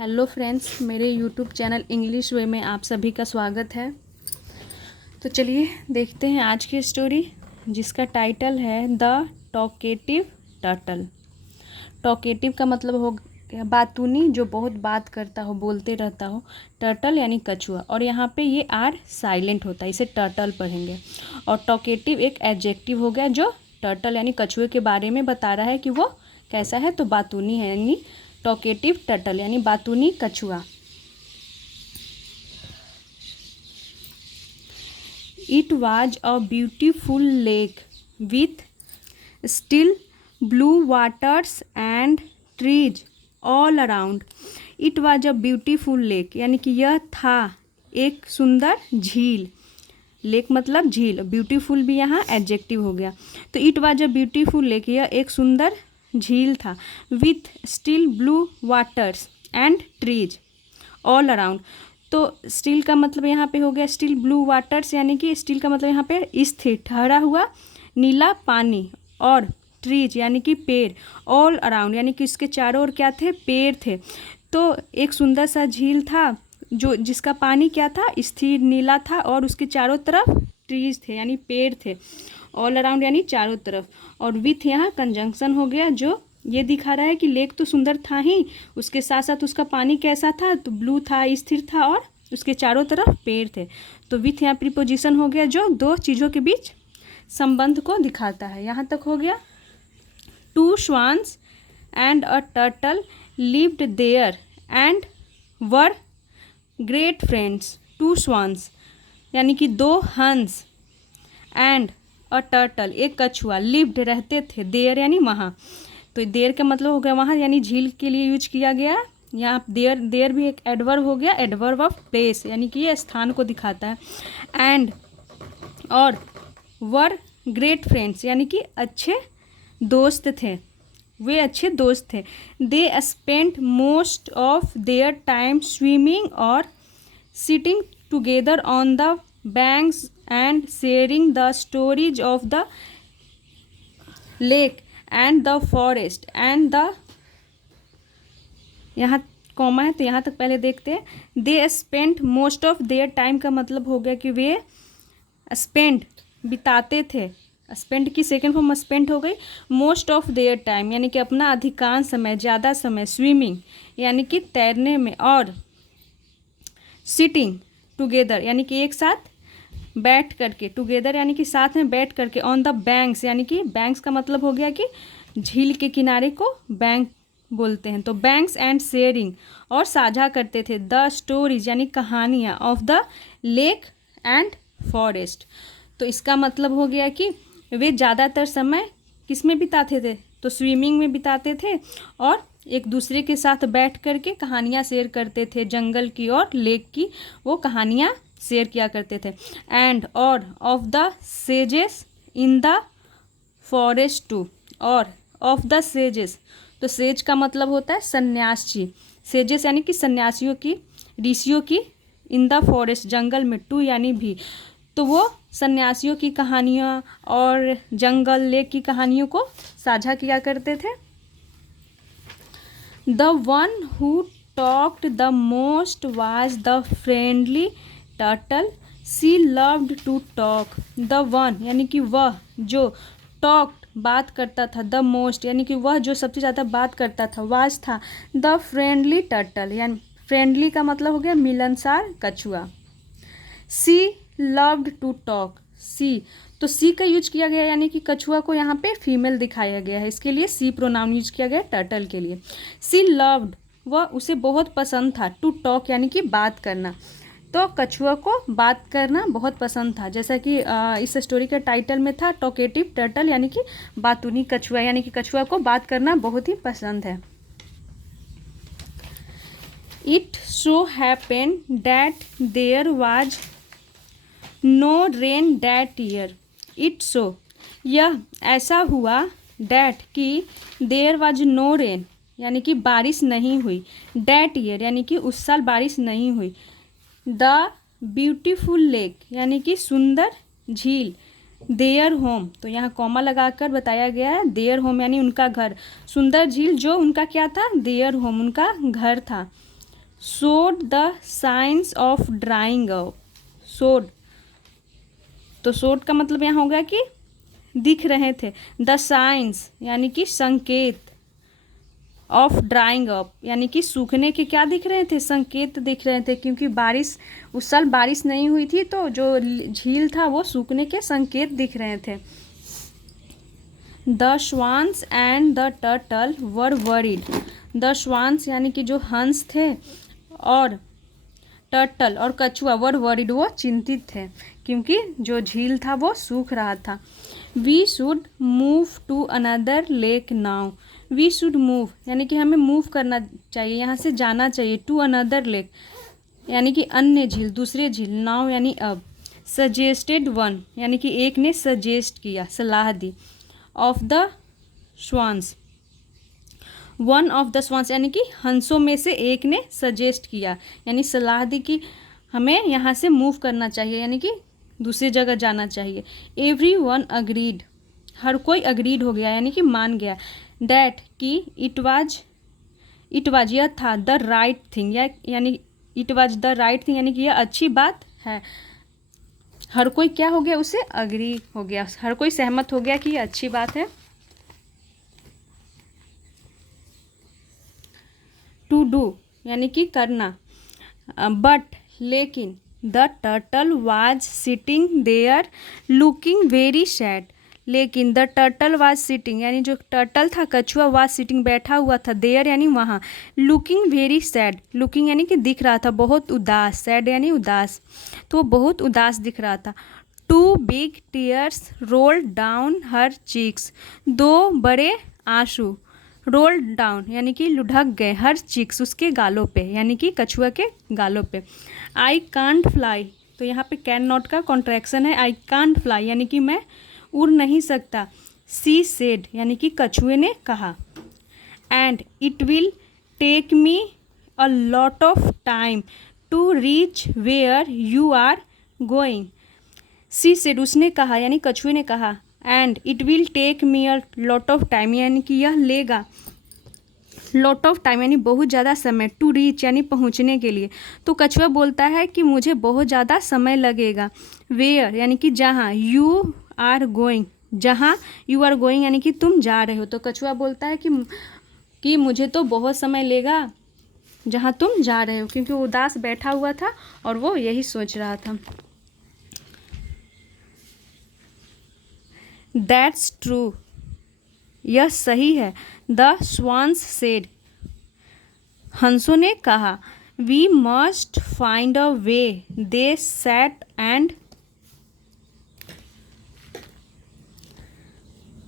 Hello friends, मेरे YouTube channel English वे में आप सभी का स्वागत है। तो चलिए देखते हैं आज की स्टोरी, जिसका टाइटल है द टॉकेटिव टर्टल। टॉकेटिव का मतलब हो गया बातूनी, जो बहुत बात करता हो, बोलते रहता हो। टर्टल यानी कछुआ, और यहाँ पे ये आर साइलेंट होता है, इसे टर्टल पढ़ेंगे। और टॉकेटिव एक एडजेक्टिव हो गया जो टर्टल यानी कछुए के बारे में बता रहा है कि वो कैसा है, तो बातूनी है, यानी टॉकेटिव टर्टल यानी बातूनी कछुआ। It was a beautiful lake with still blue waters and trees all around. It was a beautiful lake यानी कि यह था एक सुंदर झील। लेक मतलब झील, ब्यूटीफुल भी यहाँ एडजेक्टिव हो गया। तो it was a beautiful lake, यह एक सुंदर झील था। With still blue waters and trees all around. तो स्टिल का मतलब यहाँ पे हो गया स्टिल ब्लू वाटर्स, यानी कि स्टिल का मतलब यहाँ पे स्थिर ठहरा हुआ नीला पानी, और ट्रीज यानी कि पेड़, ऑल अराउंड यानी कि इसके चारों ओर क्या थे, पेड़ थे। तो एक सुंदर सा झील था जो जिसका पानी क्या था, स्थिर नीला था, और उसके चारों तरफ ट्रीज थे यानी पेड़ थे। ऑल अराउंड यानी चारों तरफ, और विथ यहाँ कंजंक्शन हो गया, जो ये दिखा रहा है कि लेक तो सुंदर था ही, उसके साथ साथ उसका पानी कैसा था, तो ब्लू था, स्थिर था, और उसके चारों तरफ पेड़ थे। तो विथ यहाँ प्रीपोजिशन हो गया जो दो चीज़ों के बीच संबंध को दिखाता है। यहाँ तक हो गया। Two swans and a turtle lived there and were great friends. Two swans यानी कि दो हंस, एंड अ टर्टल एक कछुआ, लिव्ड रहते थे, देयर यानी वहाँ। तो देयर का मतलब हो गया वहाँ, यानी झील के लिए यूज किया गया। यहाँ देयर देयर भी एक एडवर्ब हो गया, एडवर्ब ऑफ प्लेस, यानी कि ये स्थान को दिखाता है। एंड और वर ग्रेट फ्रेंड्स यानी कि अच्छे दोस्त थे, वे अच्छे दोस्त थे। They spent most of their time swimming और sitting together on the banks and sharing the stories of the lake and the forest and the, यहाँ कॉमा है तो यहाँ तक पहले देखते हैं। They spent most of their time का मतलब हो गया कि वे स्पेंड बिताते थे, स्पेंड की सेकेंड फॉर्म स्पेंड हो गई। मोस्ट ऑफ देयर टाइम यानी कि अपना अधिकांश समय, ज़्यादा समय, स्विमिंग यानी कि तैरने में, और सिटिंग टुगेदर यानी कि एक साथ बैठ करके, टुगेदर यानी कि साथ में बैठ करके, ऑन द बैंक्स यानी कि बैंक्स का मतलब हो गया कि झील के किनारे को बैंक बोलते हैं। तो बैंक्स एंड शेयरिंग और साझा करते थे, द स्टोरीज यानी कहानियाँ, of the lake and forest. तो इसका मतलब हो गया कि वे ज़्यादातर समय किस में बिताते थे, तो स्विमिंग में बिताते थे, और एक दूसरे के साथ बैठ करके कहानियाँ शेयर करते थे, जंगल की और लेक की वो कहानियाँ शेयर किया करते थे। And all of the sages in the forest too, all of the sages, तो सेज का मतलब होता है सन्यासी, सेजेस यानी कि सन्यासियों की, ऋषियों की, इन द फॉरेस्ट जंगल में, टू यानी भी, तो वो सन्यासियों की कहानियाँ और जंगल लेक की कहानियों को साझा किया करते थे। The one who talked the most was the friendly turtle, she loved to talk. The one यानी कि वह जो, टॉक्ड बात करता था, द मोस्ट यानी कि वह जो सबसे ज़्यादा बात करता था, वाज था द फ्रेंडली टर्टल, यानी फ्रेंडली का मतलब हो गया मिलनसार कछुआ। सी लव्ड टू टॉक, सी, तो सी का यूज किया गया यानी कि कछुआ को यहाँ पे फीमेल दिखाया गया है, इसके लिए सी प्रोनाउन यूज किया गया टर्टल के लिए। सी लव्ड, वह उसे बहुत पसंद था, टू टॉक यानी कि बात करना, तो कछुआ को बात करना बहुत पसंद था। जैसा कि इस स्टोरी के टाइटल में था, टॉकेटिव टर्टल यानी कि बातूनी कछुआ, यानी कि कछुआ को बात करना बहुत ही पसंद है। It so happened that there was no rain that year. It so, यह ऐसा हुआ, डैट कि देयर वाज नो रेन यानी कि बारिश नहीं हुई, डैट ईयर यानी कि उस साल बारिश नहीं हुई। द ब्यूटीफुल लेक यानी कि सुंदर झील, देयर होम, तो यहाँ कॉमा लगाकर बताया गया है, देयर होम यानी उनका घर, सुंदर झील जो उनका क्या था, देयर होम उनका घर था। Showed the science of drawing up. Showed, तो शोड का मतलब यहाँ हो गया कि दिख रहे थे। द साइंस यानी कि संकेत, ऑफ ड्राइंग अप यानी कि सूखने के क्या दिख रहे थे, संकेत दिख रहे थे, क्योंकि बारिश उस साल बारिश नहीं हुई थी तो जो झील था वो सूखने के संकेत दिख रहे थे। The swans and the turtle were worried. The swans यानी कि जो हंस थे और टर्टल और कछुआ वर वरीड वो चिंतित थे, क्योंकि जो झील था वो सूख रहा था। We should move to another lake now. We should move यानी कि हमें मूव करना चाहिए, यहाँ से जाना चाहिए। टू अनदर लेक यानी कि अन्य झील, दूसरे झील। नाउ यानी अब। सजेस्टेड वन यानी कि एक ने सजेस्ट किया, सलाह दी। Of the swans, one of the swans यानी कि हंसों में से एक ने सजेस्ट किया, यानी सलाह दी कि हमें यहाँ से मूव करना चाहिए, यानी कि दूसरी जगह जाना चाहिए। एवरी वन अग्रीड, हर कोई अग्रीड हो गया यानी कि मान गया। डैट कि इट वाज यह था। द राइट थिंग यानी it was the right thing यानी कि यह अच्छी बात है। हर कोई क्या हो गया, उसे अग्री हो गया, हर कोई सहमत हो गया कि यह अच्छी बात है। टू डू यानी कि करना। बट लेकिन the turtle was sitting there looking very sad. लेकिन द टर्टल वाज सिटिंग यानी जो टर्टल था, कछुआ, वाज सिटिंग बैठा हुआ था, देयर यानी वहाँ, लुकिंग वेरी सैड, लुकिंग यानी कि दिख रहा था बहुत उदास, सैड यानी उदास, तो वो बहुत उदास दिख रहा था। Two big tears roll down her cheeks. दो बड़े आंसू, रोल डाउन यानी कि लुढ़क गए, हर चिक्स उसके गालों पे यानी कि कछुआ के गालों पे। आई कांट फ्लाई, तो यहाँ पे कैन नॉट का कॉन्ट्रैक्शन है। आई कांट फ्लाई यानी कि मैं उड़ नहीं सकता। सी सेड यानी कि कछुए ने कहा। And it will take me a lot of time to reach where you are going. She said उसने कहा यानी कछुए ने कहा। And it will take me a lot of time यानी कि यह लेगा, लॉट ऑफ टाइम यानी बहुत ज़्यादा समय, टू रीच यानी पहुंचने के लिए। तो कछुआ बोलता है कि मुझे बहुत ज़्यादा समय लगेगा। वेयर यानी कि जहाँ, यू आर गोइंग, जहाँ यू आर गोइंग यानी कि तुम जा रहे हो। तो कछुआ बोलता है कि मुझे तो बहुत समय लेगा जहाँ तुम जा रहे हो, क्योंकि वो उदास बैठा हुआ था और वो यही सोच रहा था। दैट्स ट्रू, यह सही है। द स्वान्स सेड, हंसों ने कहा। We must find a way, they sat and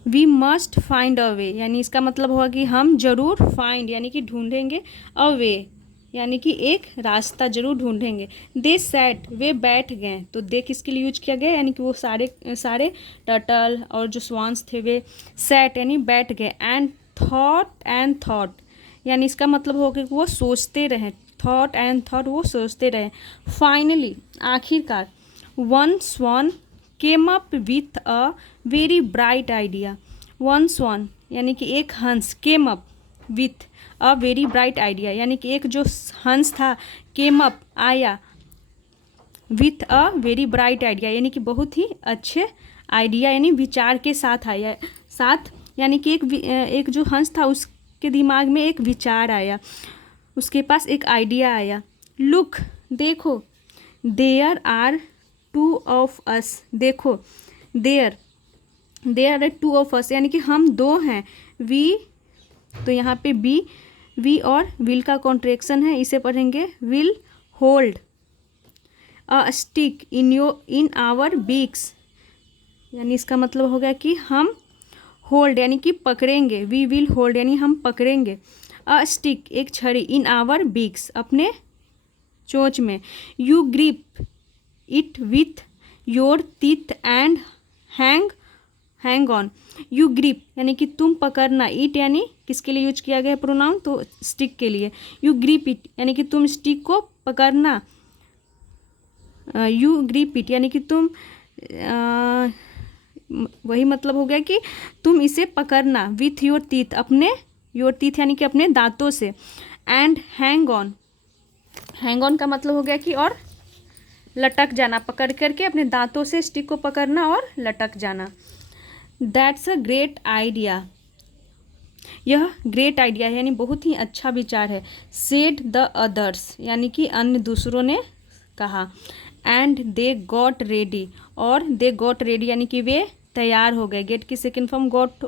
we must find a way यानी इसका मतलब होगा कि हम जरूर, फाइंड यानी कि ढूंढेंगे, अ वे यानी कि एक रास्ता जरूर ढूंढेंगे। दे सैट वे बैठ गए, तो दे किसके लिए यूज किया गया, यानी कि वो सारे टर्टल और जो स्वान्स थे वे सैट यानी बैठ गए। एंड थॉट यानी इसका मतलब होगा कि वो सोचते रहे, थॉट एंड थॉट वो सोचते रहे। फाइनली आखिरकार, one swan came up with a very bright idea. One swan यानी कि एक हंस, came up with a very bright idea यानी कि एक जो हंस था, केम अप आया, with a very bright idea यानी कि बहुत ही अच्छे आइडिया यानी विचार के साथ आया, साथ यानी कि एक जो हंस था उसके दिमाग में एक विचार आया, उसके पास एक आइडिया आया। लुक देखो, there are two of us, देखो there are two of us यानी कि हम दो हैं। वी, तो यहाँ पे बी, वी और विल का कॉन्ट्रैक्शन है, इसे पढ़ेंगे will hold a stick in our beaks यानी इसका मतलब हो गया कि हम होल्ड यानी कि पकड़ेंगे, वी विल होल्ड यानी हम पकड़ेंगे, अ स्टिक एक छड़ी, इन आवर बीक्स अपने चोंच में। You grip it with your teeth and hang on. You grip यानी कि तुम पकड़ना, इट यानी किसके लिए यूज किया गया प्रोनाउन, तो स्टिक के लिए। यू ग्रिप इट यानी कि तुम स्टिक को पकड़ना, यू ग्रिप इट यानी कि तुम वही मतलब हो गया कि तुम इसे पकड़ना, विथ योर टीथ अपने, योर टीथ यानी कि अपने दांतों से, and hang on hang on का मतलब हो गया कि और लटक जाना, पकड़ करके अपने दांतों से स्टिक को पकड़ना और लटक जाना। दैट्स अ ग्रेट आइडिया, यह ग्रेट आइडिया है यानी बहुत ही अच्छा विचार है। सेड द अदर्स यानी कि अन्य दूसरों ने कहा। एंड दे गॉट रेडी, और दे गॉट रेडी यानी कि वे तैयार हो गए। गेट की सेकेंड फॉर्म गॉट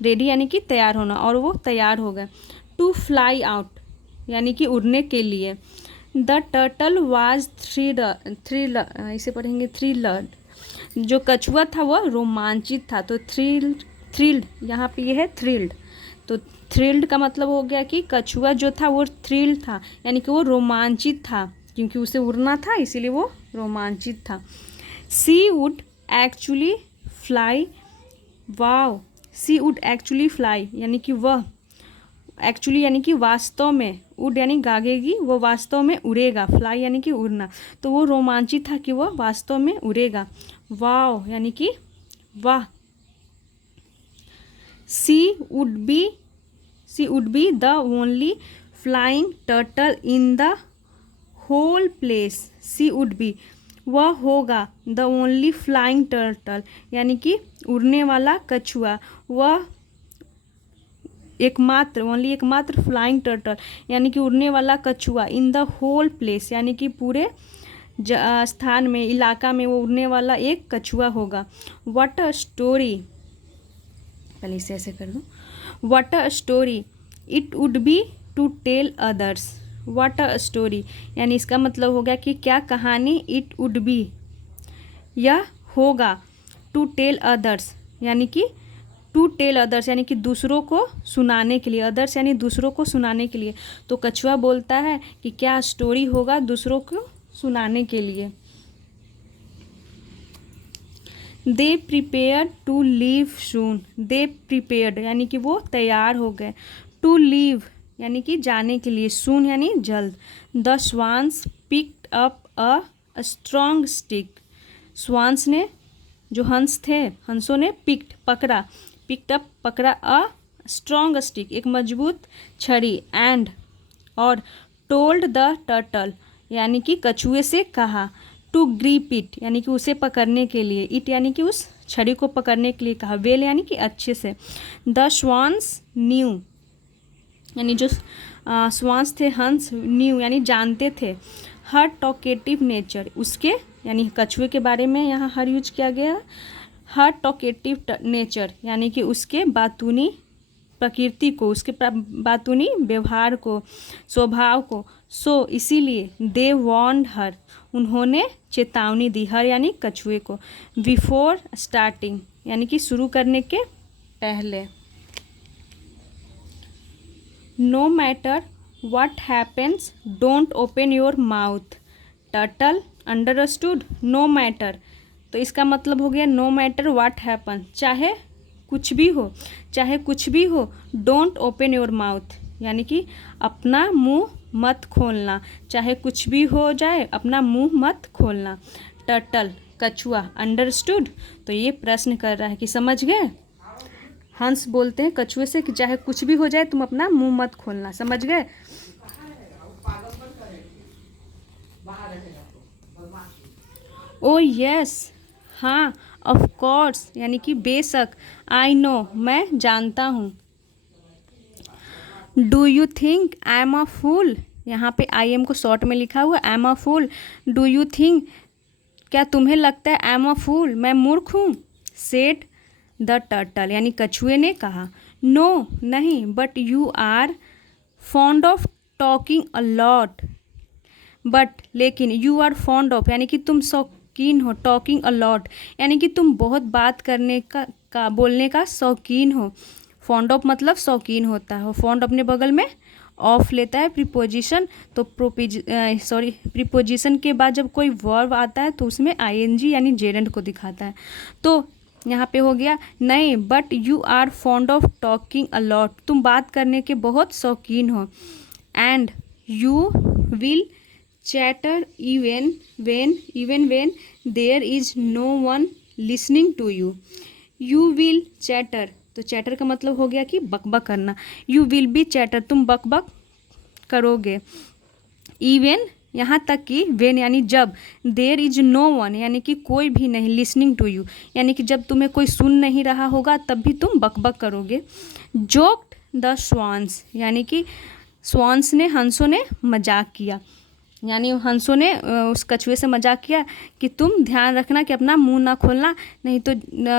रेडी यानी कि तैयार होना, और वो तैयार हो गए। टू फ्लाई आउट यानी कि उड़ने के लिए। द टर्टल वाज इसे पढ़ेंगे थ्रिलड, जो कछुआ था वह रोमांचित था। तो थ्रिल्ड यहाँ पे ये है थ्रिल्ड। तो थ्रिल्ड का मतलब हो गया कि कछुआ जो था वो थ्रिल्ड था यानी कि वो रोमांचित था, क्योंकि उसे उड़ना था इसीलिए वो रोमांचित था। She would actually fly, wow, she would actually fly यानी कि वह, एक्चुअली यानी कि वास्तव में, उड यानी गागेगी, वो वास्तव में उड़ेगा। फ्लाई यानी कि उड़ना, तो वो रोमांचित था कि वह वास्तव में उड़ेगा। वाव यानी कि वाह। She would be the only flying turtle in the whole place. She would be, वह होगा, द ओनली फ्लाइंग टर्टल यानी कि उड़ने वाला कछुआ, वह एकमात्र, ओनली एकमात्र फ्लाइंग टर्टल यानी कि उड़ने वाला कछुआ। इन द होल प्लेस यानी कि पूरे स्थान में, इलाका में वो उड़ने वाला एक कछुआ होगा। व्हाट अ स्टोरी, पहले इसे ऐसे कर दूँ। What a story it would be to tell others. What a story यानी इसका मतलब हो गया कि क्या कहानी, इट वुड बी यह होगा, टू टेल अदर्स यानी कि टू टेल अदर्स यानी कि दूसरों को सुनाने के लिए, अदर्स यानी दूसरों को सुनाने के लिए। तो कछुआ बोलता है कि क्या स्टोरी होगा दूसरों को सुनाने के लिए। They prepare to leave soon, they prepared यानी कि वो तैयार हो गए। टू लीव यानी कि जाने के लिए, सून यानी जल्द। The swans picked up a strong stick, swans ने, जो हंस थे, हंसों ने पिक्ड पकड़ा, पिक्ड अप पकड़ा, अ स्ट्रॉन्ग स्टिक एक मजबूत छड़ी, एंड और टोल्ड द टर्टल यानी कि कछुए से कहा, टू ग्रिप इट यानी कि उसे पकड़ने के लिए, इट यानी कि उस छड़ी को पकड़ने के लिए कहा, वेल यानी कि अच्छे से। द स्वान्स न्यू यानी जो स्वान्स थे, हंस, न्यू यानी जानते थे, हर टॉकेटिव नेचर उसके यानी कछुए के बारे में यहाँ हर यूज किया गया। हर टॉकेटिव नेचर यानी कि उसके बातूनी प्रकृति को, उसके बातूनी व्यवहार को, स्वभाव को। सो इसीलिए दे वार्न्ड हर, उन्होंने चेतावनी दी, हर यानी कछुए को। बिफोर स्टार्टिंग यानी कि शुरू करने के पहले। No matter what happens don't open your mouth, turtle understood. No matter, तो इसका मतलब हो गया नो मैटर व्हाट हैपन, चाहे कुछ भी हो, चाहे कुछ भी हो, डोंट ओपन योर माउथ यानी कि अपना मुंह मत खोलना, चाहे कुछ भी हो जाए अपना मुंह मत खोलना। टर्टल कछुआ, अंडरस्टूड, तो ये प्रश्न कर रहा है कि समझ गए। हंस बोलते हैं कछुए से कि चाहे कुछ भी हो जाए तुम अपना मुंह मत खोलना, समझ गए। ओ यस, हाँ, ऑफ कोर्स यानी कि बेशक, आई नो मैं जानता हूँ। Do you think I am a fool, यहाँ पे आई एम को शॉर्ट में लिखा हुआ, I am a fool. Do you think, क्या तुम्हें लगता है, आई एम अ फूल मैं मूर्ख हूँ। सेड द टर्टल यानी कछुए ने कहा। नो नहीं, but you are fond of talking a lot, but लेकिन, यू आर फॉन्ड ऑफ यानी कि तुम शौकीन हो, टॉकिंग अ लॉट यानी कि तुम बहुत बात करने का बोलने का शौकीन हो। फॉन्ड ऑफ मतलब शौकीन होता है, फॉन्ड अपने बगल में ऑफ लेता है प्रीपोजिशन, तो प्रीपोजिशन के बाद जब कोई वर्ब आता है तो उसमें आईएनजी यानी जेरेंट को दिखाता है। तो यहाँ पे हो गया नहीं, but you are fond of talking a lot, तुम बात करने के बहुत शौकीन हो। And you will chatter even when there is no one listening to you. You will chatter, तो चैटर का मतलब हो गया कि बकबक करना। यू विल बी चैटर, तुम बकबक करोगे। इवन यहाँ तक कि वेन यानी जब, देर इज नो वन यानी कि कोई भी नहीं, लिसनिंग टू यू यानी कि जब तुम्हें कोई सुन नहीं रहा होगा तब भी तुम बकबक करोगे। जोक्ड द स्वान्स यानी कि स्वान्स ने, हंसों ने मजाक किया, यानी हंसों ने उस कछुए से मजाक किया कि तुम ध्यान रखना कि अपना मुंह ना खोलना, नहीं तो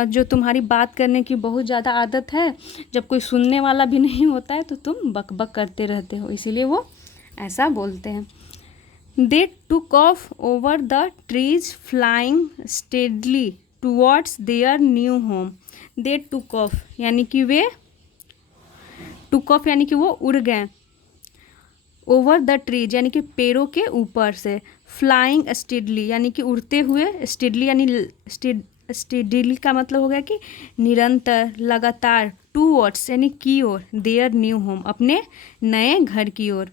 जो तुम्हारी बात करने की बहुत ज़्यादा आदत है, जब कोई सुनने वाला भी नहीं होता है तो तुम बकबक करते रहते हो, इसीलिए वो ऐसा बोलते हैं। They took off over the trees flying steadily towards their new home. They took off यानी कि वे, टुक ऑफ यानी कि वो उड़ गए, ओवर द ट्रीज यानी कि पेड़ों के ऊपर से, फ्लाइंग स्टेडली यानी कि उड़ते हुए, स्टेडली यानी स्टेडली का मतलब हो गया कि निरंतर, लगातार, टूवर्ड्स यानी की ओर, देयर न्यू होम अपने नए घर की ओर।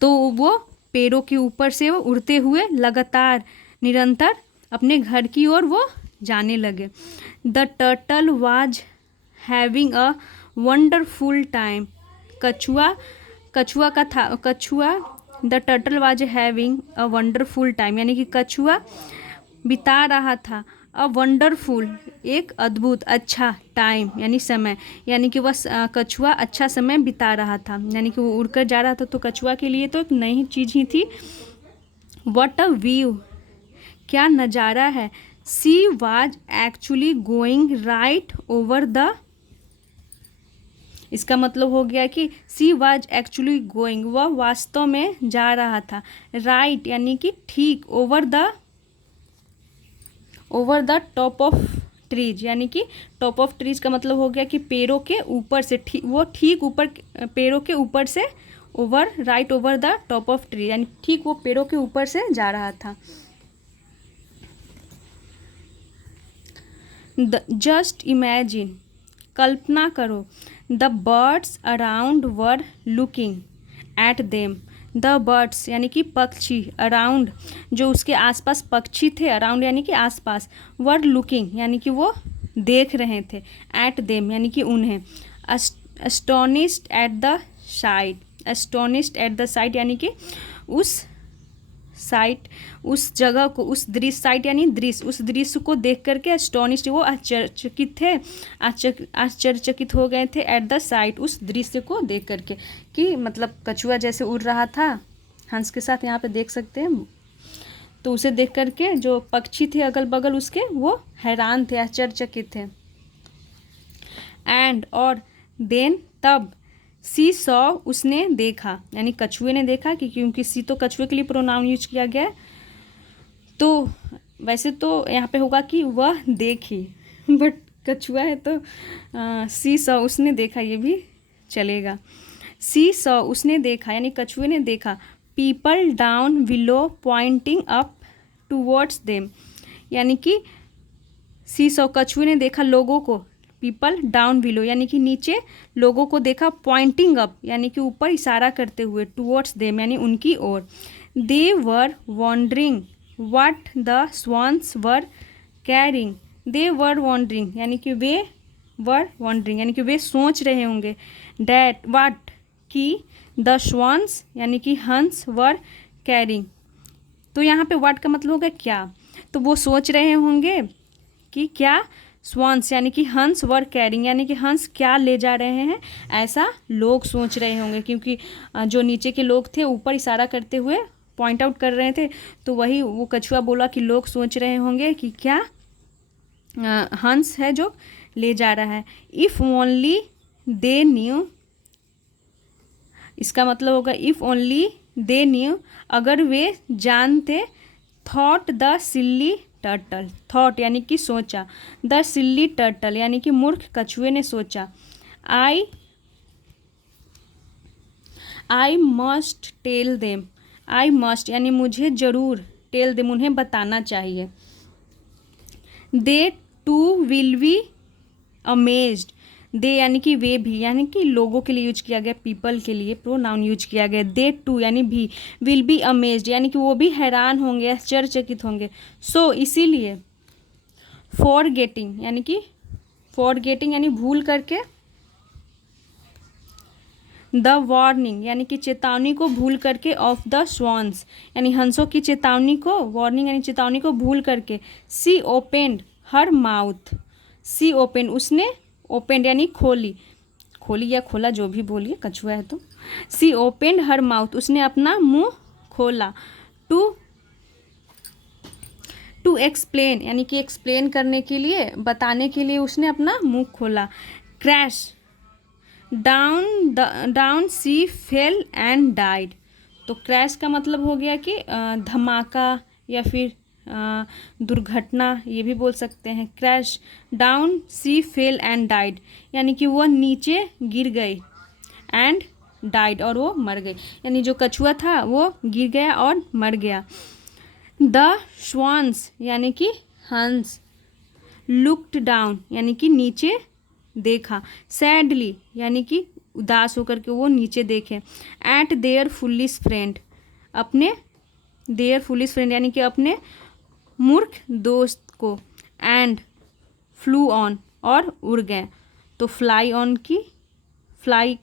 तो वो पेड़ों के ऊपर से वो उड़ते हुए लगातार, निरंतर अपने घर की ओर वो जाने लगे। The turtle was having a wonderful time. कछुआ का था, the turtle was having a wonderful time यानी कि कछुआ बिता रहा था, अ वंडरफुल एक अद्भुत, अच्छा, टाइम यानी समय, यानी कि वह कछुआ अच्छा समय बिता रहा था, यानी कि वो उड़कर जा रहा था तो कछुआ के लिए तो एक नई चीज़ ही थी। व्हाट अ व्यू, क्या नज़ारा है। She was actually going right over the, इसका मतलब हो गया कि सी वाज एक्चुअली गोइंग, वह वास्तव में जा रहा था, राइट यानी कि ठीक, over the top of trees यानी कि टॉप ऑफ ट्रीज का मतलब हो गया कि पेड़ों के ऊपर से, वो ठीक ऊपर, पेड़ों के ऊपर से, over, right over the top of tree यानी ठीक वो पेड़ों के ऊपर से जा रहा था। जस्ट इमेजिन, कल्पना करो, the birds around were looking at them. The birds यानी कि पक्षी, अराउंड जो उसके आसपास पक्षी थे, अराउंड यानी कि आसपास, वर लुकिंग यानी कि वो देख रहे थे, एट देम यानी कि उन्हें, astonished at the site, astonished at the site यानी कि उस साइट, उस जगह को, उस दृश्य, साइट यानी दृश्य, उस दृश्य को देख करके एस्टोनिश्ड वो आश्चर्यचकित थे, आश्चर्यचकित हो गए थे, एट द साइट उस दृश्य को देख करके, कि मतलब कछुआ जैसे उड़ रहा था हंस के साथ, यहाँ पे देख सकते हैं, तो उसे देख करके जो पक्षी थे अगल बगल उसके वो हैरान थे, आश्चर्यचकित थे। एंड और देन तब, सी सॉ उसने देखा यानी कछुए ने देखा, कि क्योंकि सी तो कछुए के लिए प्रोनाउन यूज किया गया है, तो वैसे तो यहाँ पे होगा कि वह देखी, बट कछुआ है तो सी सॉ उसने देखा, ये भी चलेगा। सी सॉ उसने देखा यानी कछुए ने देखा, people down below pointing up towards them यानी कि सी सॉ कछुए ने देखा लोगों को, पीपल डाउन बिलो यानी कि नीचे लोगों को देखा, पॉइंटिंग अप यानी कि ऊपर इशारा करते हुए, टूवर्ड्स देम यानी उनकी ओर। They were wondering what the swans were carrying. They were wondering यानी कि वे, वर वॉन्डरिंग यानी कि वे सोच रहे होंगे, डैट व्हाट कि, द स्वान्स यानी कि हंस, वर कैरिंग, तो यहाँ पे व्हाट का मतलब होगा क्या, तो वो सोच रहे होंगे कि क्या, स्वान्स यानी कि हंस, वर कैरिंग यानी कि हंस क्या ले जा रहे हैं, ऐसा लोग सोच रहे होंगे, क्योंकि जो नीचे के लोग थे ऊपर इशारा करते हुए पॉइंट आउट कर रहे थे, तो वही वो कछुआ बोला कि लोग सोच रहे होंगे कि क्या हंस है जो ले जा रहा है। इफ़ ओनली दे न्यू, इसका मतलब होगा इफ़ ओनली दे न्यू, अगर वे जानते, thought the silly turtle, thought यानी कि सोचा, द सिल्ली टर्टल यानी कि मूर्ख कछुए ने सोचा, I must tell them, I must यानी मुझे ज़रूर, टेल देम उन्हें बताना चाहिए, they too will be amazed, they यानी कि वे भी, यानी कि लोगों के लिए यूज किया गया, पीपल के लिए प्रोनाउन यूज किया गया, दे टू यानी भी, विल बी अमेज्ड यानी कि वो भी हैरान होंगे, आश्चर्यचकित होंगे, सो इसीलिए, फॉरगेटिंग यानी कि, फॉरगेटिंग यानी भूल करके, द वार्निंग यानी कि चेतावनी को भूल करके ऑफ द स्वॉन्स यानी हंसों की चेतावनी को, वार्निंग यानी चेतावनी को भूल करके। सी ओपेंड हर माउथ, सी ओपेंड उसने, ओपेंड यानी खोली, खोली या खोला जो भी बोलिए, कछुआ है तो। सी ओपेंड हर माउथ उसने अपना मुंह खोला। टू एक्सप्लेन यानी कि एक्सप्लेन करने के लिए, बताने के लिए उसने अपना मुंह खोला। Crash down she fell and died. तो क्रैश का मतलब हो गया कि धमाका या फिर दुर्घटना, ये भी बोल सकते हैं। Crash down she fell and died यानी कि वो नीचे गिर गई, एंड डाइड और वो मर गई, यानी जो कछुआ था वो गिर गया और मर गया। द स्वॉन्स यानी कि हंस, लुक्ड डाउन यानी कि नीचे देखा, सैडली यानी कि उदास होकर के वो नीचे देखे। एट देयर फुलिश फ्रेंड, अपने, देयर फुलिश फ्रेंड यानी कि अपने मूर्ख दोस्त को। एंड फ्लू ऑन और उड़ गए। तो फ्लाई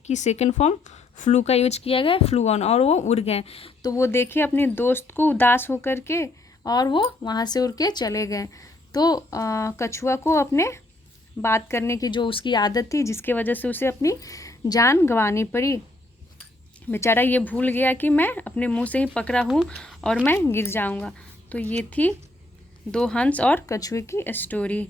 की सेकेंड फॉर्म फ्लू का यूज किया गया, फ्लू ऑन, और वो उड़ गए। तो वो देखे अपने दोस्त को उदास होकर के और वो वहाँ से उड़ के चले गए। तो कछुआ को अपने बात करने की जो उसकी आदत थी, जिसके वजह से उसे अपनी जान गंवानी पड़ी। बेचारा ये भूल गया कि मैं अपने मुंह से ही पकड़ा हूँ और मैं गिर जाऊँगा। तो ये थी दो हंस और कछुए की स्टोरी।